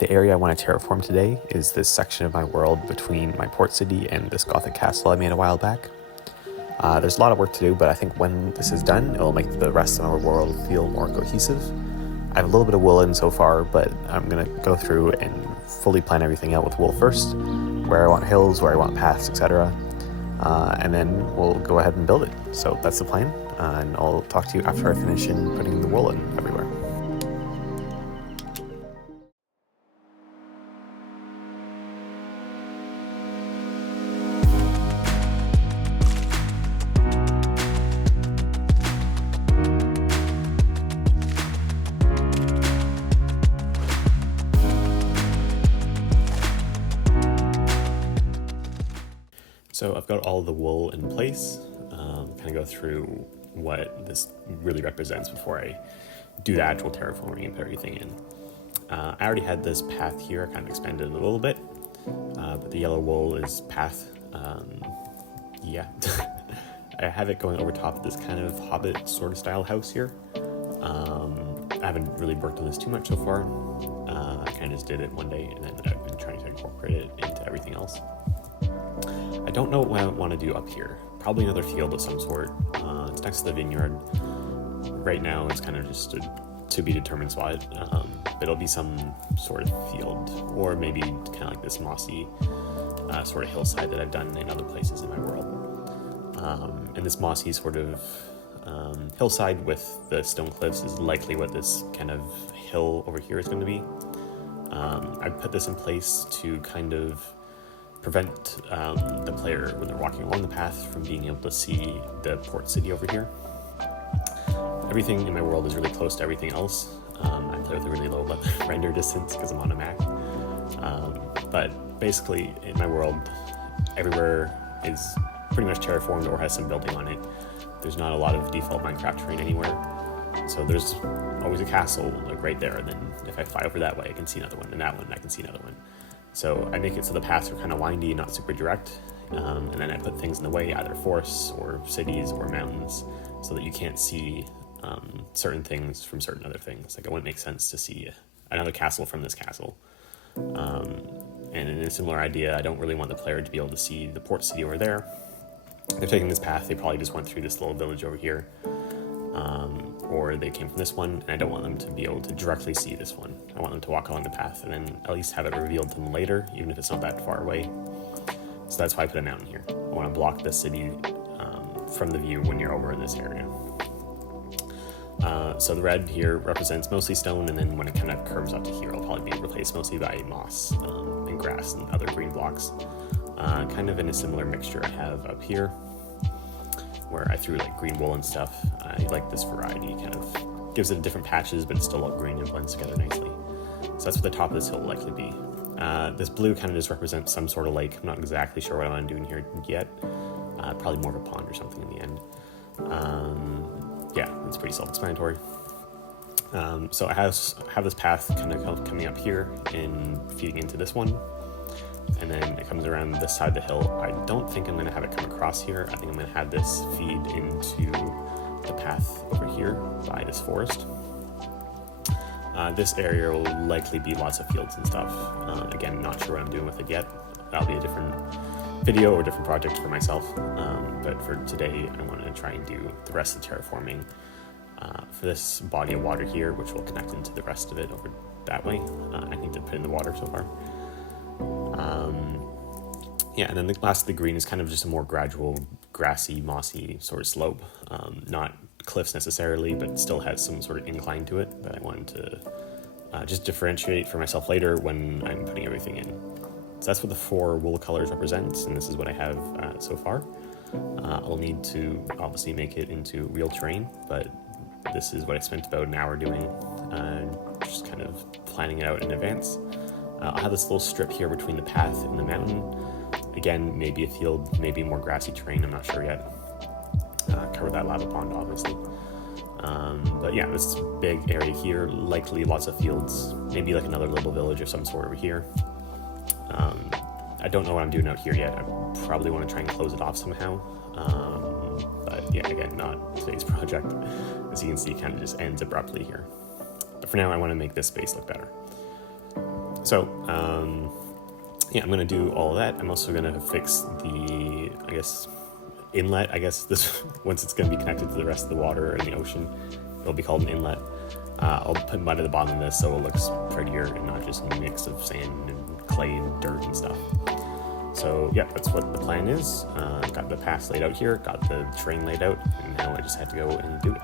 The area I want to terraform today is this section of my world between my port city and this gothic castle I made a while back. There's a lot of work to do, but I think when this is done, it will make the rest of our world feel more cohesive. I have a little bit of wool in so far, but I'm going to go through and fully plan everything out with wool first, where I want hills, where I want paths, etc. And then we'll go ahead and build it. So that's the plan, and I'll talk to you after I finish in putting the wool in everywhere. So I've got all the wool in place, kind of go through what this really represents before I do the actual terraforming and put everything in. I already had this path here, I kind of expanded it a little bit, but the yellow wool is path. I have it going over top of this kind of Hobbit sort of style house here. I haven't really worked on this too much so far. I kind of just did it one day, and then I've been trying to incorporate it into everything else. I don't know what I want to do up here. Probably another field of some sort. It's next to the vineyard. Right now it's kind of just a to be determined spot. But it'll be some sort of field, or maybe kind of like this mossy sort of hillside that I've done in other places in my world. And this mossy sort of hillside with the stone cliffs is likely what this kind of hill over here is going to be. I put this in place to kind of prevent the player, when they're walking along the path, from being able to see the port city over here. Everything in my world is really close to everything else. I play with a really low render distance because I'm on a Mac. But basically, in my world, everywhere is pretty much terraformed or has some building on it. There's not a lot of default Minecraft terrain anywhere. So there's always a castle like right there, and then if I fly over that way, I can see another one, and that one, I can see another one. So I make it so the paths are kind of windy and not super direct, and then I put things in the way, either forests or cities or mountains, so that you can't see certain things from certain other things. Like, it wouldn't make sense to see another castle from this castle. And in a similar idea, I don't really want the player to be able to see the port city over there. If they're taking this path, they probably just went through this little village over here, or they came from this one, and I don't want them to be able to directly see this one. I want them to walk along the path and then at least have it revealed to them later, even if it's not that far away. So that's why I put a mountain here. I want to block the city from the view when you're over in this area. So the red here represents mostly stone, and then when it kind of curves up to here, it'll probably be replaced mostly by moss and grass and other green blocks. Kind of in a similar mixture I have up here, where I threw like green wool and stuff. I like this variety, kind of gives it different patches, but it's still all green and blends together nicely. So that's what the top of this hill will likely be. This blue kind of just represents some sort of lake. I'm not exactly sure what I'm doing here yet. Probably more of a pond or something in the end. Yeah, it's pretty self-explanatory. So I have this path kind of coming up here and feeding into this one. And then it comes around this side of the hill. I don't think I'm going to have it come across here. I think I'm going to have this feed into the path over here by this forest. This area will likely be lots of fields and stuff. Again, not sure what I'm doing with it yet. That'll be a different video or different project for myself. But for today, I want to try and do the rest of the terraforming for this body of water here, which will connect into the rest of it over that way. I need to put in the water so far. Yeah, and then the last of the green is kind of just a more gradual, grassy, mossy sort of slope. Not cliffs necessarily, but still has some sort of incline to it that I wanted to just differentiate for myself later when I'm putting everything in. So that's what the 4 wool colors represent, and this is what I have so far. I'll need to obviously make it into real terrain, but this is what I spent about an hour doing, just kind of planning it out in advance. I'll have this little strip here between the path and the mountain. Again, maybe a field, maybe more grassy terrain, I'm not sure yet. Cover that lava pond, obviously. But yeah, this big area here, likely lots of fields, maybe like another little village of some sort over here. I don't know what I'm doing out here yet. I probably want to try and close it off somehow. But yeah, again, not today's project. As you can see, it kind of just ends abruptly here. But for now, I want to make this space look better. So yeah, I'm going to do all of that. I'm also going to fix the, I guess, inlet. I guess this once it's going to be connected to the rest of the water in the ocean, it'll be called an inlet. I'll put mud at the bottom of this so it looks prettier and not just a mix of sand and clay and dirt and stuff. So yeah, that's what the plan is. Got the paths laid out here, got the terrain laid out, and now I just have to go and do it.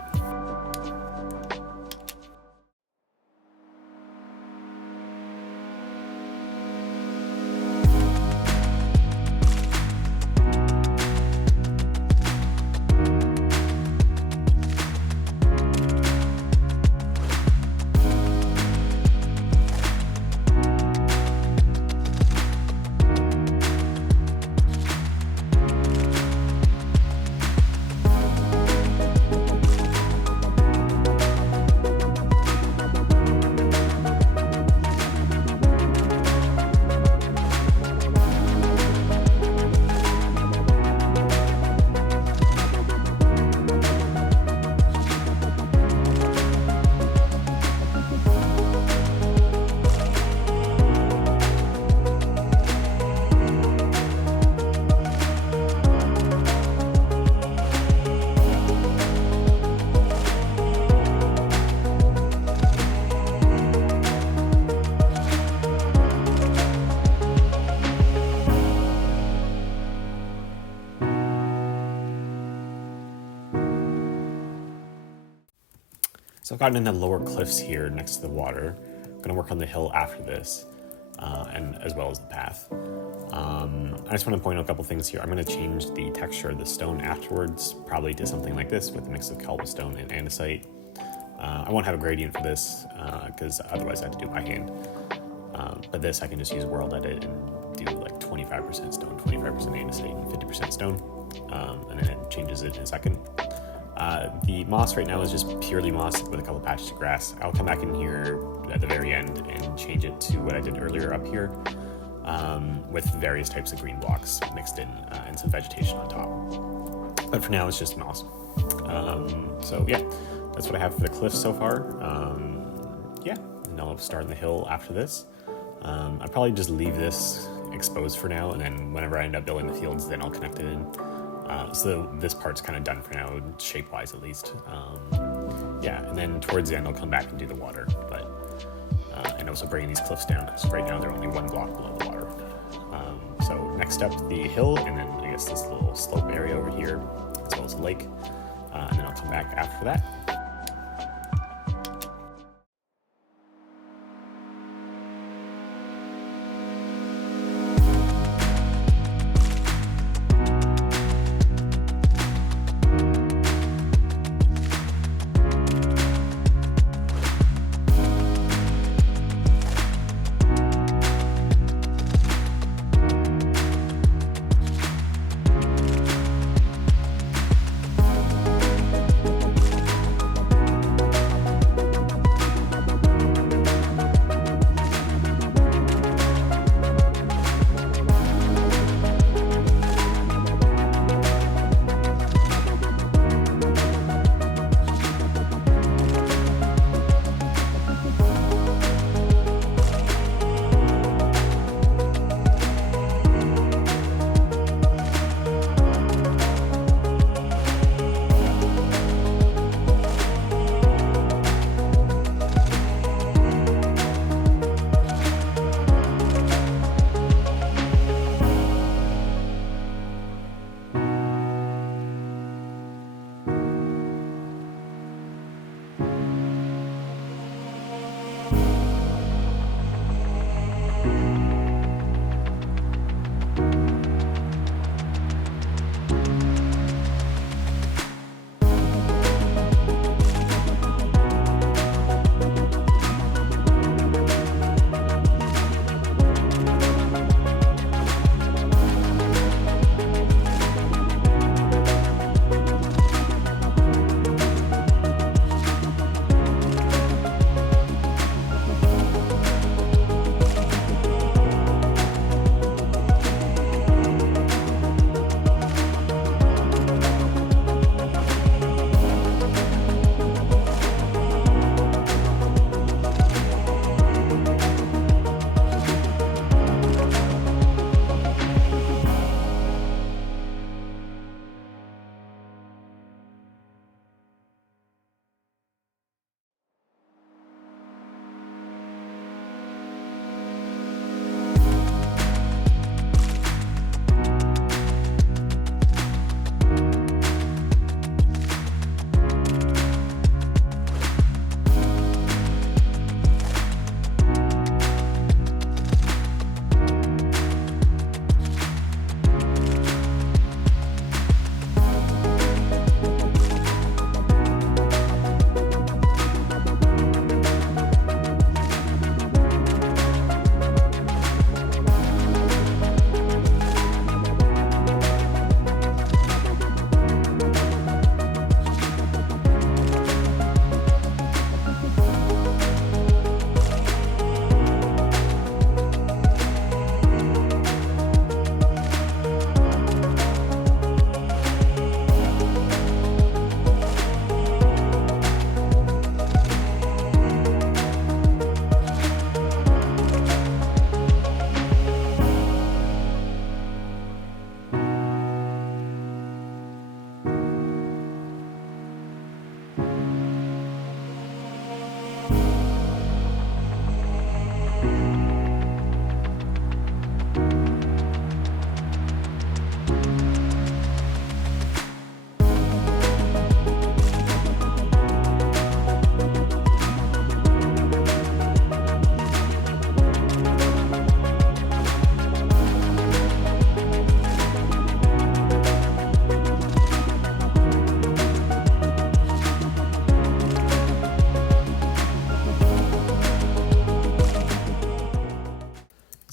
So I've gotten in the lower cliffs here next to the water. I'm going to work on the hill after this, and as well as the path. I just want to point out a couple things here. I'm going to change the texture of the stone afterwards, probably to something like this with a mix of cobblestone and andesite. I won't have a gradient for this because otherwise I have to do it by hand. But this I can just use World Edit and do like 25% stone, 25% andesite, and 50% stone, and then it changes it in a second. The moss right now is just purely moss with a couple patches of grass. I'll come back in here at the very end and change it to what I did earlier up here, with various types of green blocks mixed in and some vegetation on top. But for now it's just moss. So yeah, that's what I have for the cliffs so far. Yeah, and I'll start on the hill after this. I'll probably just leave this exposed for now, and then whenever I end up building the fields, then I'll connect it in. So this part's kind of done for now, shape-wise at least. Yeah, and then towards the end I'll come back and do the water, but and also bringing these cliffs down, because right now they're only one block below the water. So next up, the hill, and then I guess this little slope area over here, as well as the lake, and then I'll come back after that.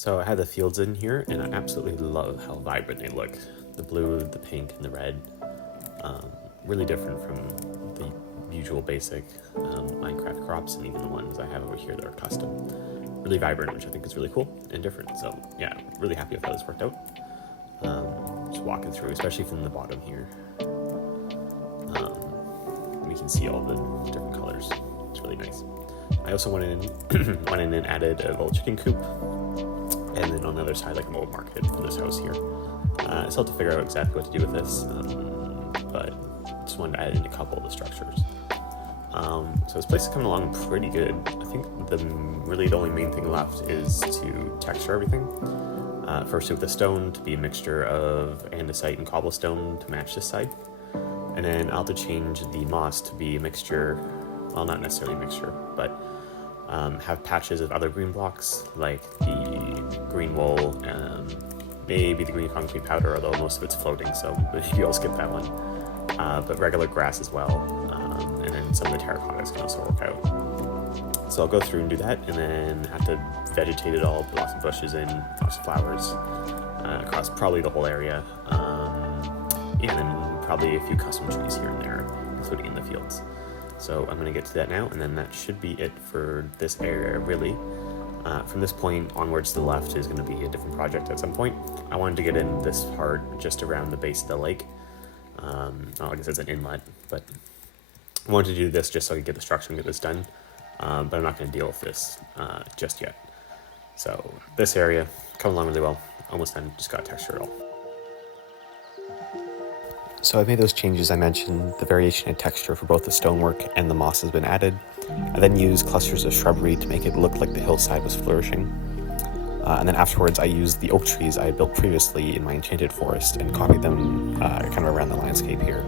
So I had the fields in here, and I absolutely love how vibrant they look. The blue, the pink, and the red. Really different from the usual basic Minecraft crops, and even the ones I have over here that are custom. Really vibrant, which I think is really cool and different. So yeah, really happy with how this worked out. Just walking through, especially from the bottom here. We can see all the different colors. It's really nice. I also went in and added a little chicken coop, and then on the other side, like a mobile market for this house here. I still have to figure out exactly what to do with this, but just wanted to add in a couple of the structures. So this place is coming along pretty good. I think the only main thing left is to texture everything. First with the stone to be a mixture of andesite and cobblestone to match this side. And then I'll have to change the moss to be a mixture, well, not necessarily a mixture, but have patches of other green blocks, like the green wool, maybe the green concrete powder, although most of it's floating, so maybe I'll skip that one. But regular grass as well, and then some of the terracottas can also work out. So I'll go through and do that, and then have to vegetate it all, put lots of bushes in, lots of flowers, across probably the whole area, and then probably a few custom trees here and there, including in the fields. So I'm going to get to that now, and then that should be it for this area, really. From this point onwards to the left is going to be a different project at some point. I wanted to get in this part just around the base of the lake. I guess it's an inlet, but I wanted to do this just so I could get the structure and get this done, but I'm not going to deal with this just yet. So this area, coming along really well, almost done, just got to texture it all. So I made those changes I mentioned. The variation in texture for both the stonework and the moss has been added. I then used clusters of shrubbery to make it look like the hillside was flourishing. And then afterwards I used the oak trees I had built previously in my enchanted forest and copied them kind of around the landscape here.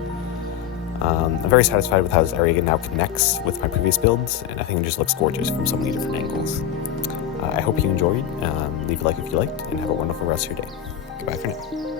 I'm very satisfied with how this area now connects with my previous builds, and I think it just looks gorgeous from so many different angles. I hope you enjoyed. Leave a like if you liked, and have a wonderful rest of your day. Goodbye for now.